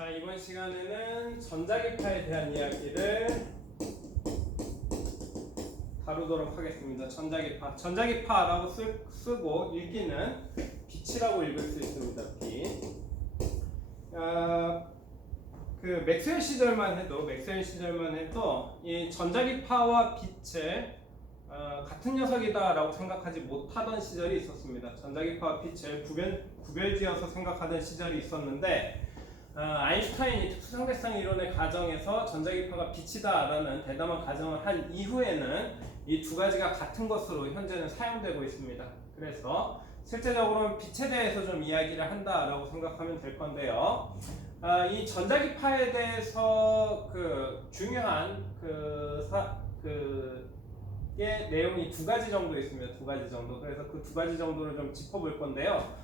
자, 이번 시간에는 전자기파에 대한 이야기를 다루도록 하겠습니다. 전자기파라고 쓰고 읽기는 빛이라고 읽을 수 있습니다. 빛. 그 맥스웰 시절만 해도 이 전자기파와 빛을 같은 녀석이다라고 생각하지 못하던 시절이 있었습니다. 전자기파와 빛을 구별지어서 생각하던 시절이 있었는데 아인슈타인이 특수상대성 이론의 가정에서 전자기파가 빛이다라는 대담한 가정을 한 이후에는 이 두 가지가 같은 것으로 현재는 사용되고 있습니다. 그래서 실제적으로는 빛에 대해서 좀 이야기를 한다라고 생각하면 될 건데요. 이 전자기파에 대해서 중요한 내용이 두 가지 정도 있습니다. 두 가지 정도. 그래서 그 두 가지 정도를 좀 짚어볼 건데요.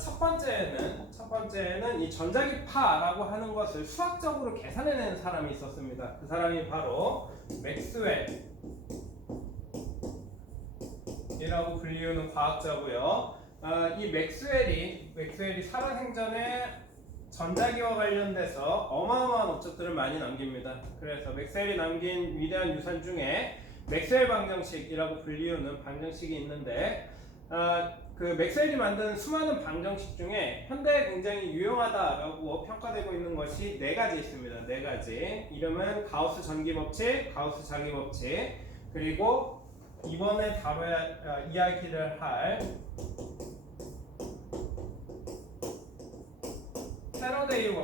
첫 번째는 이 전자기파라고 하는 것을 수학적으로 계산해낸 사람이 있었습니다. 그 사람이 바로 맥스웰이라고 불리우는 과학자고요. 이 맥스웰이 살아생전에 전자기와 관련돼서 어마어마한 업적들을 많이 남깁니다. 그래서 맥스웰이 남긴 위대한 유산 중에 맥스웰 방정식이라고 불리우는 방정식이 있는데 그 맥스웰이 만든 수많은 방정식 중에 현대에 굉장히 유용하다라고 평가되고 있는 것이 네 가지 있습니다. 네 가지. 이름은 가우스 전기법칙, 가우스 자기법칙, 그리고 이번에 이야기를 할 패러데이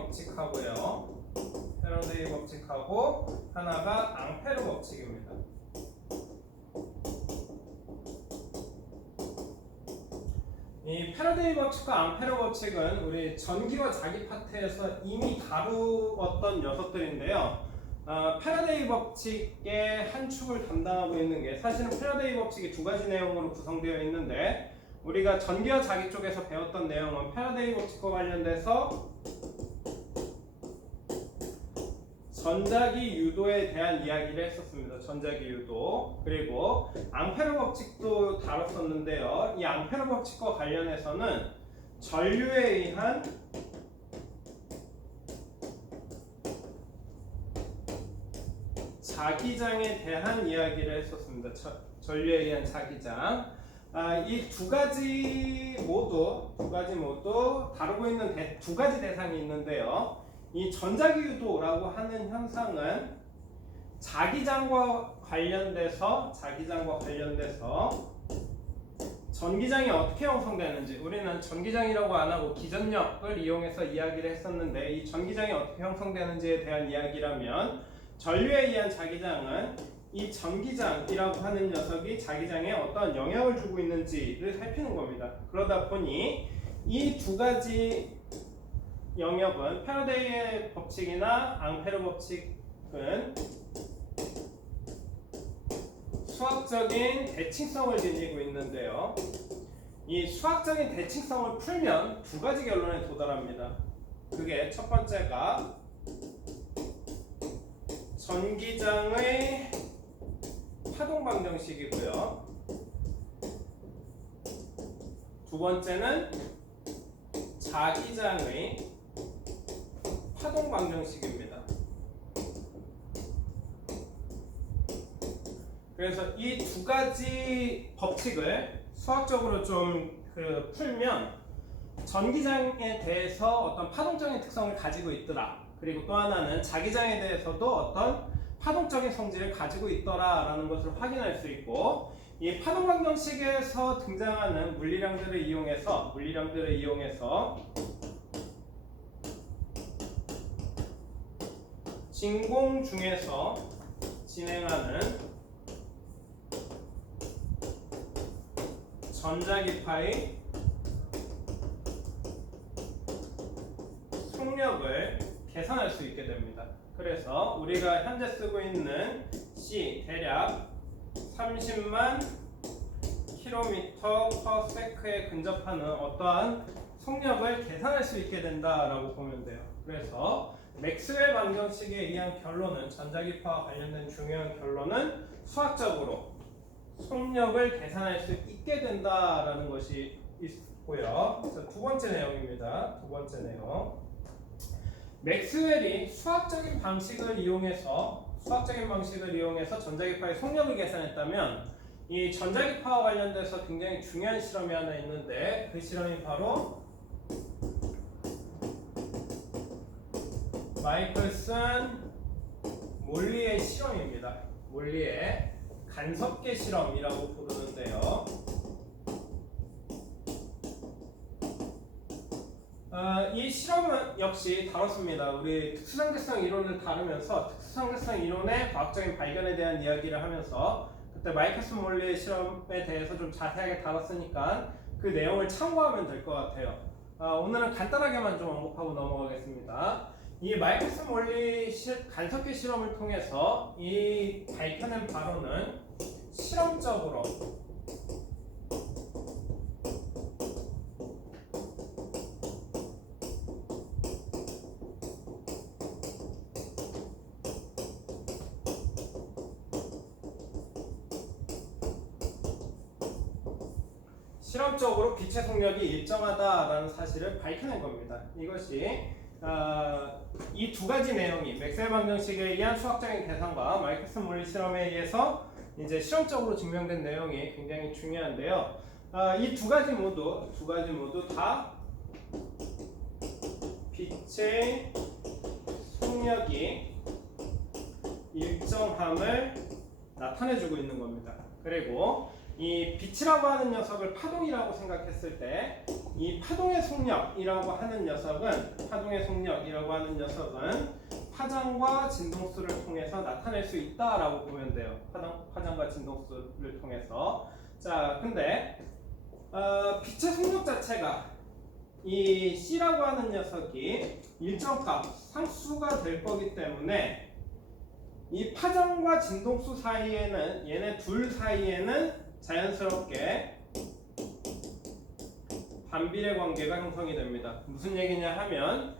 법칙하고 하나가 앙페르 법칙입니다. 이 패러데이 법칙과 앙페르 법칙은 우리 전기와 자기 파트에서 이미 다루었던 녀석들인데요. 패러데이 법칙의 한 축을 담당하고 있는 게 사실은 패러데이 법칙이 두 가지 내용으로 구성되어 있는데 우리가 전기와 자기 쪽에서 배웠던 내용은 패러데이 법칙과 관련돼서 전자기 유도에 대한 이야기를 했었습니다. 전자기 유도. 그리고 앙페르 법칙도 다뤘었는데요. 이 앙페르 법칙과 관련해서는 전류에 의한 자기장에 대한 이야기를 했었습니다. 전류에 의한 자기장. 이 두 가지 모두 다루고 있는 두 가지 대상이 있는데요. 이 전자기 유도라고 하는 현상은 자기장과 관련돼서 전기장이 어떻게 형성되는지, 우리는 전기장이라고 안 하고 기전력을 이용해서 이야기를 했었는데 이 전기장이 어떻게 형성되는지에 대한 이야기라면 전류에 의한 자기장은 이 전기장이라고 하는 녀석이 자기장에 어떤 영향을 주고 있는지를 살피는 겁니다. 그러다 보니 이 두 가지 영역은 패러데이의 법칙이나 앙페르 법칙은 수학적인 대칭성을 지니고 있는데요. 이 수학적인 대칭성을 풀면 두 가지 결론에 도달합니다. 그게 첫 번째가 전기장의 파동 방정식이고요. 두 번째는 자기장의 파동 방정식입니다. 그래서 이 두 가지 법칙을 수학적으로 좀 풀면 전기장에 대해서 어떤 파동적인 특성을 가지고 있더라. 그리고 또 하나는 자기장에 대해서도 어떤 파동적인 성질을 가지고 있더라라는 것을 확인할 수 있고, 이 파동 방정식에서 등장하는 물리량들을 이용해서 진공 중에서 진행하는 전자기파의 속력을 계산할 수 있게 됩니다. 그래서 우리가 현재 쓰고 있는 C 대략 30만 km/s에 근접하는 어떠한 속력을 계산할 수 있게 된다라고 보면 돼요. 그래서 맥스웰 방정식에 의한 결론은, 전자기파와 관련된 중요한 결론은 수학적으로 속력을 계산할 수 있게 된다라는 것이 있고요. 두 번째 내용입니다. 두 번째 내용. 맥스웰이 수학적인 방식을 이용해서 전자기파의 속력을 계산했다면 이 전자기파와 관련돼서 굉장히 중요한 실험이 하나 있는데 그 실험이 바로 마이클슨 몰리의 실험입니다. 몰리의 간섭계 실험이라고 부르는데요. 이 실험은 역시 다뤘습니다. 우리 특수상대성 이론을 다루면서 특수상대성 이론의 과학적인 발견에 대한 이야기를 하면서 그때 마이클슨 몰리의 실험에 대해서 좀 자세하게 다뤘으니까 그 내용을 참고하면 될 것 같아요. 오늘은 간단하게만 좀 언급하고 넘어가겠습니다. 이 마이클슨 몰리 간섭계 실험을 통해서 이 밝혀낸 바로는 실험적으로 빛의 속력이 일정하다라는 사실을 밝혀낸 겁니다. 이것이 이 두 가지 내용이 맥스웰 방정식에 의한 수학적인 계산과 마이클슨 몰리 실험에 의해서 이제 실험적으로 증명된 내용이 굉장히 중요한데요. 이 두 가지 모두 다 빛의 속력이 일정함을 나타내주고 있는 겁니다. 그리고 이 빛이라고 하는 녀석을 파동이라고 생각했을 때 이 파동의 속력이라고 하는 녀석은 파장과 진동수를 통해서 나타낼 수 있다라고 보면 돼요. 파장과 진동수를 통해서. 자, 근데 빛의 속력 자체가 이 C라고 하는 녀석이 일정 값, 상수가 될 거기 때문에 이 파장과 진동수 사이에는 얘네 둘 사이에는 자연스럽게 반비례 관계가 형성이 됩니다. 무슨 얘기냐 하면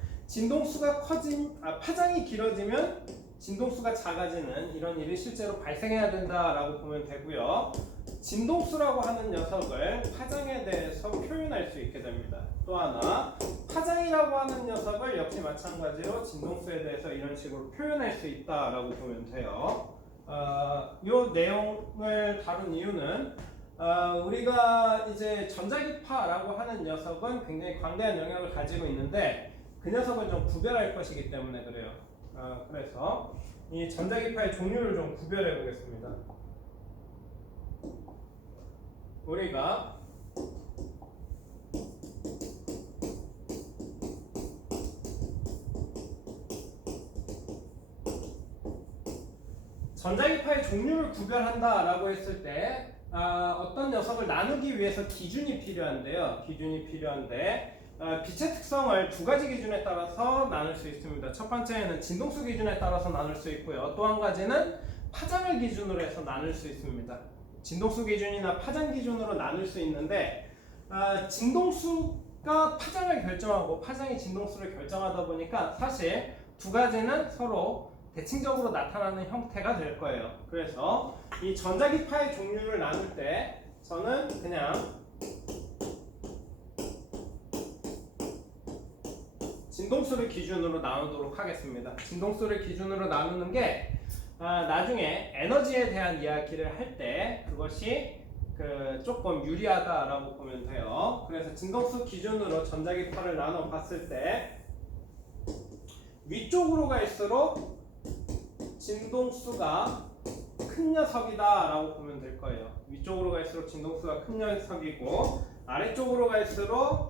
파장이 길어지면 진동수가 작아지는 이런 일이 실제로 발생해야 된다라고 보면 되고요. 진동수라고 하는 녀석을 파장에 대해서 표현할 수 있게 됩니다. 또 하나 파장이라고 하는 녀석을 역시 마찬가지로 진동수에 대해서 이런 식으로 표현할 수 있다라고 보면 돼요. 이 내용을 다룬 이유는 우리가 이제 전자기파라고 하는 녀석은 굉장히 광대한 영역을 가지고 있는데 그 녀석을 좀 구별할 것이기 때문에 그래요. 그래서 이 전자기파의 종류를 좀 구별해 보겠습니다. 우리가 전자기파의 종류를 구별한다라고 했을 때 어떤 녀석을 나누기 위해서 기준이 필요한데요. 빛의 특성을 두 가지 기준에 따라서 나눌 수 있습니다. 첫 번째는 진동수 기준에 따라서 나눌 수 있고요. 또 한 가지는 파장을 기준으로 해서 나눌 수 있습니다. 진동수 기준이나 파장 기준으로 나눌 수 있는데 진동수가 파장을 결정하고 파장이 진동수를 결정하다 보니까 사실 두 가지는 서로 대칭적으로 나타나는 형태가 될 거예요. 그래서 이 전자기파의 종류를 나눌 때 저는 그냥 진동수를 기준으로 나누도록 하겠습니다. 진동수를 기준으로 나누는 게 나중에 에너지에 대한 이야기를 할 때 그것이 조금 유리하다라고 보면 돼요. 그래서 진동수 기준으로 전자기파를 나눠 봤을 때 위쪽으로 갈수록 진동수가 큰 녀석이다 라고 보면 될 거예요. 위쪽으로 갈수록 진동수가 큰 녀석이고 아래쪽으로 갈수록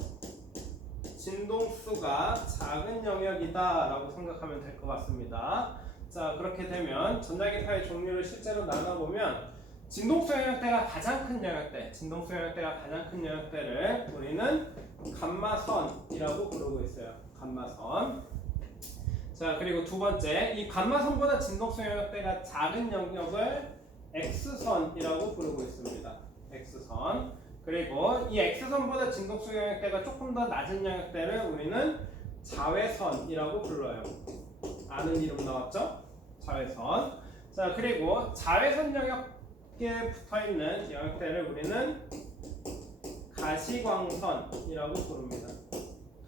진동수가 작은 영역이다 라고 생각하면 될 것 같습니다. 자, 그렇게 되면 전자기파의 종류를 실제로 나눠보면 진동수 영역대가 가장 큰 영역대를 우리는 감마선이라고 부르고 있어요. 감마선. 자, 그리고 두 번째, 이 감마선보다 진동수 영역대가 작은 영역을 X선이라고 부르고 있습니다. X선. 그리고 이 X선보다 진동수 영역대가 조금 더 낮은 영역대를 우리는 자외선이라고 불러요. 아는 이름 나왔죠? 자외선. 자, 그리고 자외선 영역에 붙어있는 영역대를 우리는 가시광선이라고 부릅니다.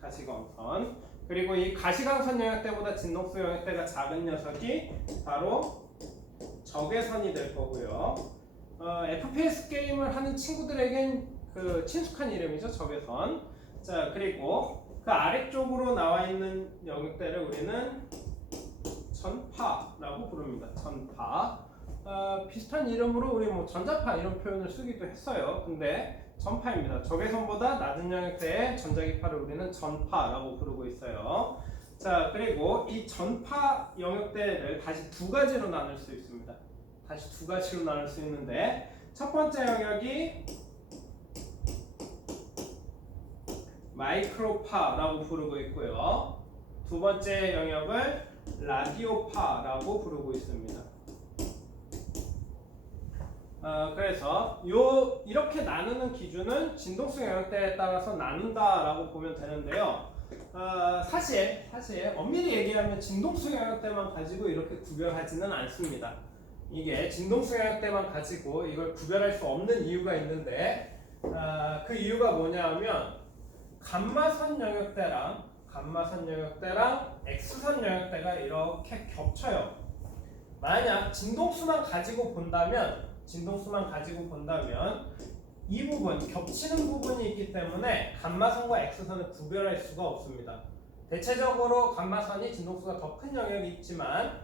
가시광선. 그리고 이 가시광선 영역대보다 진동수 영역대가 작은 녀석이 바로 적외선이 될 거고요. FPS 게임을 하는 친구들에겐 그 친숙한 이름이죠, 적외선. 자, 그리고 그 아래쪽으로 나와 있는 영역대를 우리는 전파라고 부릅니다. 전파. 비슷한 이름으로 우리 뭐 전자파 이런 표현을 쓰기도 했어요. 근데 전파입니다. 적외선보다 낮은 영역대의 전자기파를 우리는 전파라고 부르고 있어요. 자, 그리고 이 전파 영역대를 다시 두 가지로 나눌 수 있습니다. 다시 두 가지로 나눌 수 있는데, 첫 번째 영역이 마이크로파라고 부르고 있고요. 두 번째 영역을 라디오파라고 부르고 있습니다. 그래서 이렇게 나누는 기준은 진동수 영역대에 따라서 나눈다라고 보면 되는데요. 사실 엄밀히 얘기하면 진동수 영역대만 가지고 이렇게 구별하지는 않습니다. 이게 진동수 영역대만 가지고 이걸 구별할 수 없는 이유가 있는데, 그 이유가 뭐냐면 감마선 영역대랑 X선 영역대가 이렇게 겹쳐요. 만약 진동수만 가지고 본다면 이 부분, 겹치는 부분이 있기 때문에 감마선과 X선을 구별할 수가 없습니다. 대체적으로 감마선이 진동수가 더 큰 영역이 있지만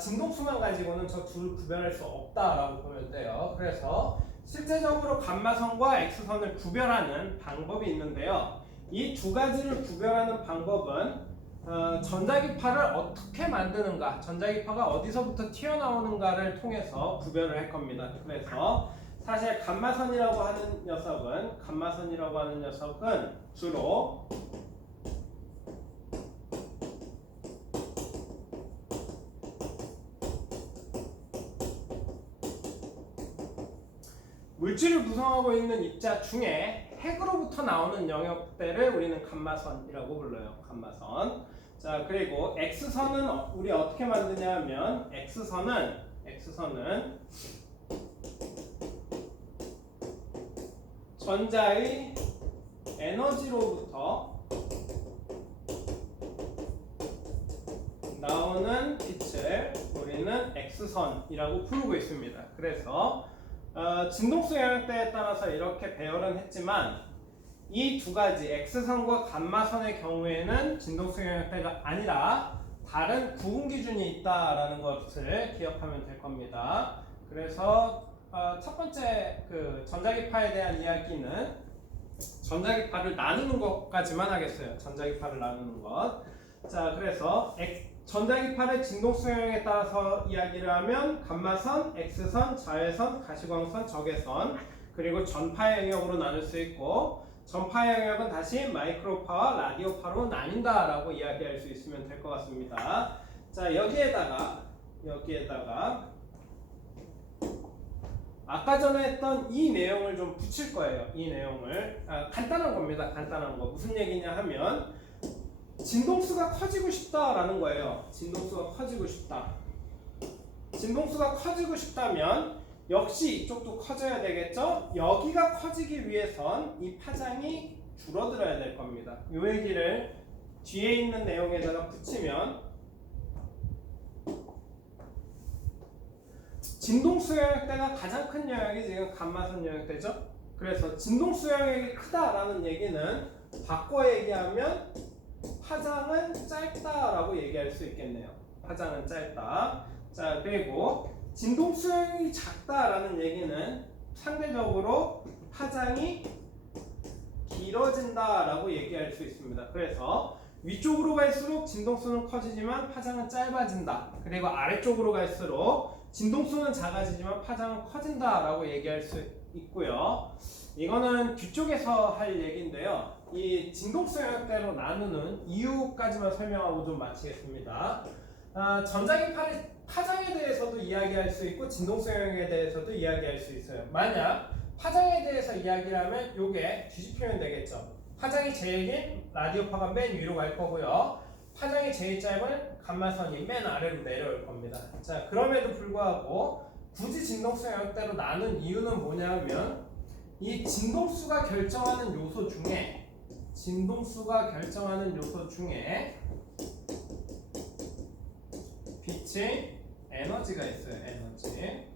진동수만 가지고는 저 둘을 구별할 수 없다라고 보면 돼요. 그래서 실제적으로 감마선과 X선을 구별하는 방법이 있는데요. 이 두 가지를 구별하는 방법은 전자기파를 어떻게 만드는가, 전자기파가 어디서부터 튀어나오는가를 통해서 구별을 할 겁니다. 그래서 사실 감마선이라고 하는 녀석은 주로 물질을 구성하고 있는 입자 중에 핵으로부터 나오는 영역대를 우리는 감마선이라고 불러요. 감마선. 자, 그리고 X선은 우리 어떻게 만드냐 하면 X선은 전자의 에너지로부터 나오는 빛을 우리는 X선이라고 부르고 있습니다. 그래서 진동수 영역대에 따라서 이렇게 배열은 했지만 이 두 가지 X선과 감마선의 경우에는 진동수 영역대가 아니라 다른 구분 기준이 있다라는 것을 기억하면 될 겁니다. 그래서 첫 번째 그 전자기파에 대한 이야기는 전자기파를 나누는 것까지만 하겠어요. 전자기파를 나누는 것. 자, 그래서 전자기파의 진동수 영역에 따라서 이야기를 하면 감마선, X선, 자외선, 가시광선, 적외선, 그리고 전파 영역으로 나눌 수 있고, 전파 영역은 다시 마이크로파와 라디오파로 나뉜다라고 이야기할 수 있으면 될 것 같습니다. 자, 여기에다가 아까 전에 했던 이 내용을 좀 붙일 거예요. 이 내용을 간단한 겁니다. 간단한 거. 무슨 얘기냐 하면 진동수가 커지고 싶다라는 거예요. 진동수가 커지고 싶다면 역시 이쪽도 커져야 되겠죠? 여기가 커지기 위해선 이 파장이 줄어들어야 될 겁니다. 이 얘기를 뒤에 있는 내용에다가 붙이면 진동수 영역대가 가장 큰 영역이 지금 감마선 영역대죠? 그래서 진동수 영역이 크다라는 얘기는 바꿔 얘기하면 파장은 짧다라고 얘기할 수 있겠네요. 파장은 짧다. 자, 그리고 진동수 영역이 작다라는 얘기는 상대적으로 파장이 길어진다라고 얘기할 수 있습니다. 그래서 위쪽으로 갈수록 진동수는 커지지만 파장은 짧아진다. 그리고 아래쪽으로 갈수록 진동수는 작아지지만 파장은 커진다라고 얘기할 수 있고요. 이거는 뒤쪽에서 할 얘기인데요. 이 진동수 영역대로 나누는 이유까지만 설명하고 좀 마치겠습니다. 전자기파의 파장에 대해서도 이야기할 수 있고 진동수 영역에 대해서도 이야기할 수 있어요. 만약 파장에 대해서 이야기를 하면 이게 뒤집히면 되겠죠. 파장이 제일 긴 라디오파가 맨 위로 갈 거고요. 파장이 제일 짧은 감마선이 맨 아래로 내려올 겁니다. 자, 그럼에도 불구하고 굳이 진동수 영역대로 나눈 이유는 뭐냐면 이 진동수가 결정하는 요소 중에 진동수가 결정하는 요소 중에 빛의 에너지가 있어요. 에너지.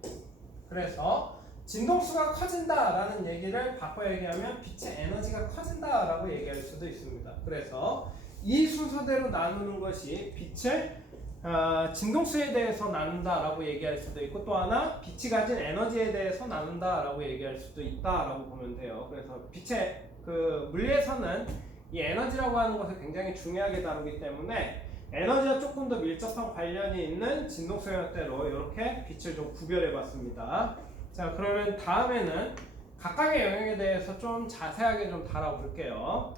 그래서 진동수가 커진다라는 얘기를 바꿔 얘기하면 빛의 에너지가 커진다라고 얘기할 수도 있습니다. 그래서 이 순서대로 나누는 것이 빛을 진동수에 대해서 나눈다라고 얘기할 수도 있고, 또 하나 빛이 가진 에너지에 대해서 나눈다라고 얘기할 수도 있다라고 보면 돼요. 그래서 빛의 그 물리에서는 이 에너지라고 하는 것을 굉장히 중요하게 다루기 때문에 에너지와 조금 더 밀접한 관련이 있는 진동수 형태로 이렇게 빛을 좀 구별해 봤습니다. 자, 그러면 다음에는 각각의 영역에 대해서 좀 자세하게 좀 다뤄볼게요.